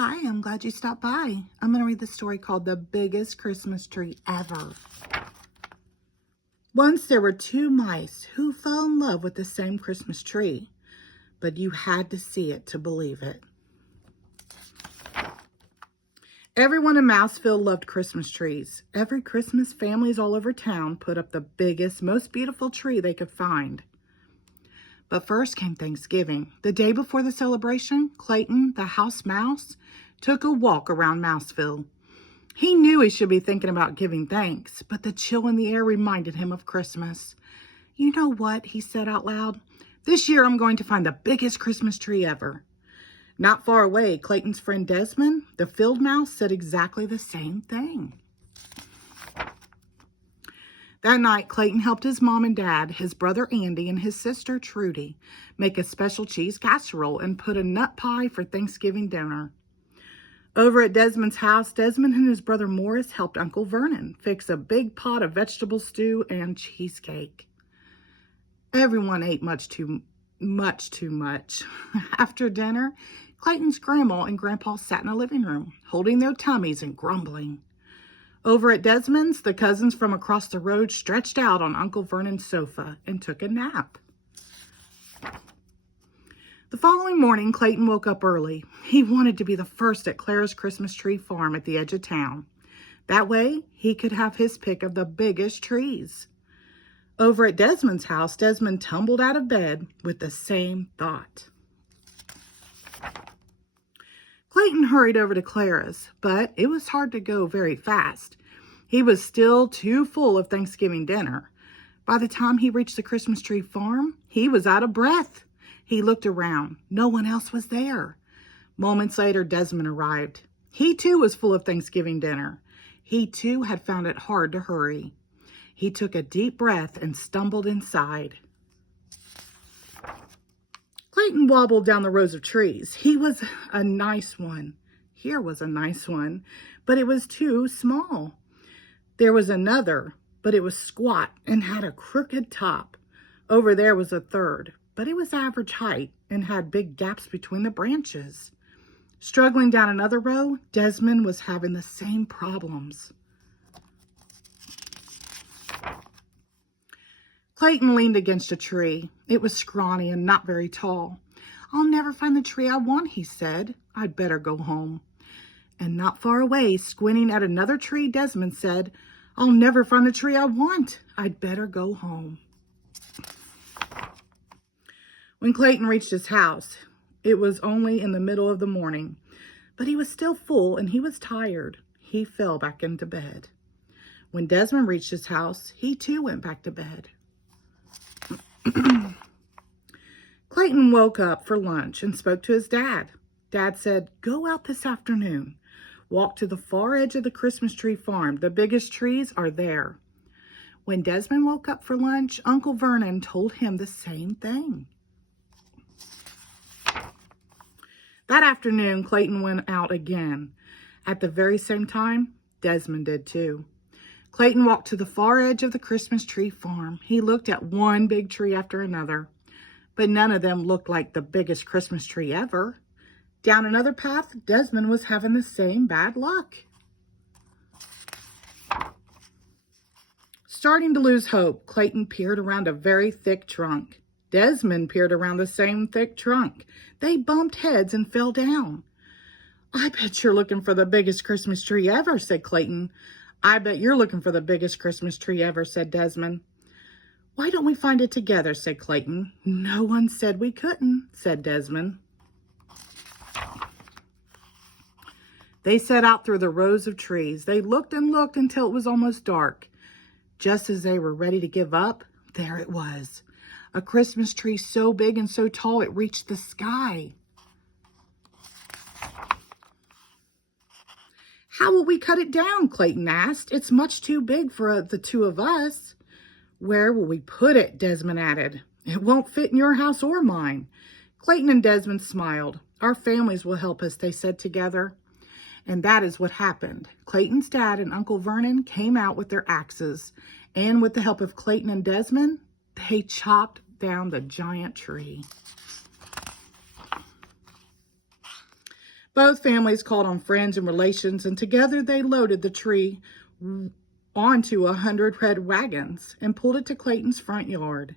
Hi, I'm glad you stopped by. I'm going to read the story called The Biggest Christmas Tree Ever. Once there were two mice who fell in love with the same Christmas tree, but you had to see it to believe it. Everyone in Mouseville loved Christmas trees. Every Christmas, families all over town put up the biggest, most beautiful tree they could find. But first came Thanksgiving. The day before the celebration, Clayton, the house mouse, took a walk around Mouseville. He knew he should be thinking about giving thanks, but the chill in the air reminded him of Christmas. "You know what?" he said out loud. "This year I'm going to find the biggest Christmas tree ever." Not far away, Clayton's friend Desmond, the field mouse, said exactly the same thing. That night, Clayton helped his mom and dad, his brother Andy, and his sister Trudy make a special cheese casserole and put a nut pie for Thanksgiving dinner. Over at Desmond's house, Desmond and his brother Morris helped Uncle Vernon fix a big pot of vegetable stew and cheesecake. Everyone ate much too much. After dinner, Clayton's grandma and grandpa sat in the living room, holding their tummies and grumbling. Over at Desmond's, the cousins from across the road stretched out on Uncle Vernon's sofa and took a nap. The following morning, Clayton woke up early. He wanted to be the first at Clara's Christmas tree farm at the edge of town. That way, he could have his pick of the biggest trees. Over at Desmond's house, Desmond tumbled out of bed with the same thought. Clayton hurried over to Clara's, but it was hard to go very fast. He was still too full of Thanksgiving dinner. By the time he reached the Christmas tree farm, he was out of breath. He looked around. No one else was there. Moments later, Desmond arrived. He too was full of Thanksgiving dinner. He too had found it hard to hurry. He took a deep breath and stumbled inside. Clayton wobbled down the rows of trees. He was a nice one. Here was a nice one, but it was too small. There was another, but it was squat and had a crooked top. Over there was a third, but it was average height and had big gaps between the branches. Struggling down another row, Desmond was having the same problems. Clayton leaned against a tree. It was scrawny and not very tall. "I'll never find the tree I want," he said. "I'd better go home." And not far away, squinting at another tree, Desmond said, "I'll never find the tree I want. I'd better go home." When Clayton reached his house, it was only in the middle of the morning, but he was still full and he was tired. He fell back into bed. When Desmond reached his house, he too went back to bed. Clayton woke up for lunch and spoke to his dad. Dad said, "Go out this afternoon. Walk to the far edge of the Christmas tree farm. The biggest trees are there." When Desmond woke up for lunch, Uncle Vernon told him the same thing. That afternoon, Clayton went out again. At the very same time, Desmond did too. Clayton walked to the far edge of the Christmas tree farm. He looked at one big tree after another, but none of them looked like the biggest Christmas tree ever. Down another path, Desmond was having the same bad luck. Starting to lose hope, Clayton peered around a very thick trunk. Desmond peered around the same thick trunk. They bumped heads and fell down. "I bet you're looking for the biggest Christmas tree ever," said Clayton. "I bet you're looking for the biggest Christmas tree ever," said Desmond. "Why don't we find it together?" said Clayton. "No one said we couldn't," said Desmond. They set out through the rows of trees. They looked and looked until it was almost dark. Just as they were ready to give up, there it was. A Christmas tree so big and so tall it reached the sky. "How will we cut it down?" Clayton asked. "It's much too big for the two of us." "Where will we put it?" Desmond added. "It won't fit in your house or mine." Clayton and Desmond smiled. "Our families will help us," they said together. And that is what happened. Clayton's dad and Uncle Vernon came out with their axes, and with the help of Clayton and Desmond, they chopped down the giant tree. Both families called on friends and relations, and together they loaded the tree onto 100 red wagons and pulled it to Clayton's front yard.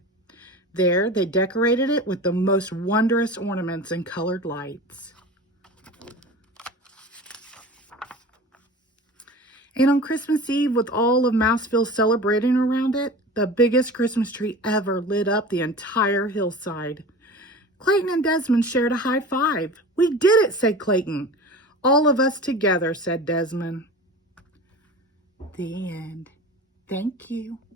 There, they decorated it with the most wondrous ornaments and colored lights. And on Christmas Eve, with all of Mouseville celebrating around it, the biggest Christmas tree ever lit up the entire hillside. Clayton and Desmond shared a high five. "We did it," said Clayton. "All of us together," said Desmond. The end. Thank you.